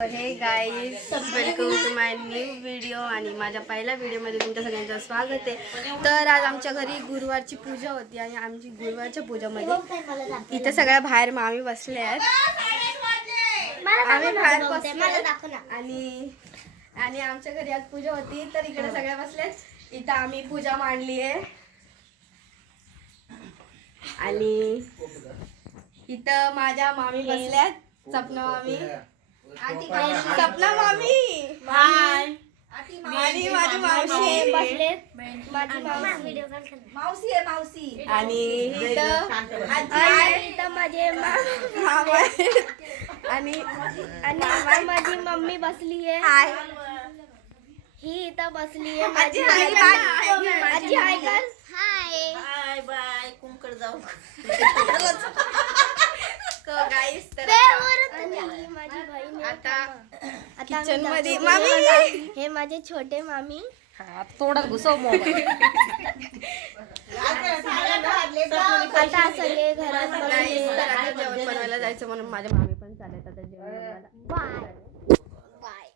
हे guys welcome to my new video आणि माझ्या पहिल्या व्हिडिओमध्ये तुमच्या सगळ्यांचं स्वागत आहे. तर आज आमच्या घरी गुरुवारची पूजा होती आणि आमची गुरुवारच्या पूजामध्ये इथे सगळ्या बाहेर मामी बसले आहेत. आम्ही बाहेर बसलो आणि आमच्या घरी आज पूजा होती तर इकडे सगळ्या बसलेत. इथं आम्ही पूजा मांडली आहे आणि इथं माझ्या मामी बसल्यात. सपना मामी, सपना मामी आणि माझी मावशी बसलेत. माझी मावशी आहे मावशी आणि इथं माझे मामा आणि माझी मम्मी बसली आहे. ही इथं बसली आहे माझी आजी. हाय कर. Hi bye bye. कुंकड जाऊ. गाईस तर माझी बहीण आता किचन मध्ये मामी. हे माझे छोटे मामी. थोडा घुसव मोबाईल. आता सगळे घरात बसले. जेवण बनवायला जायचं म्हणून माझ्या मामी पण चालत आता जेवण बनवायला. Bye bye.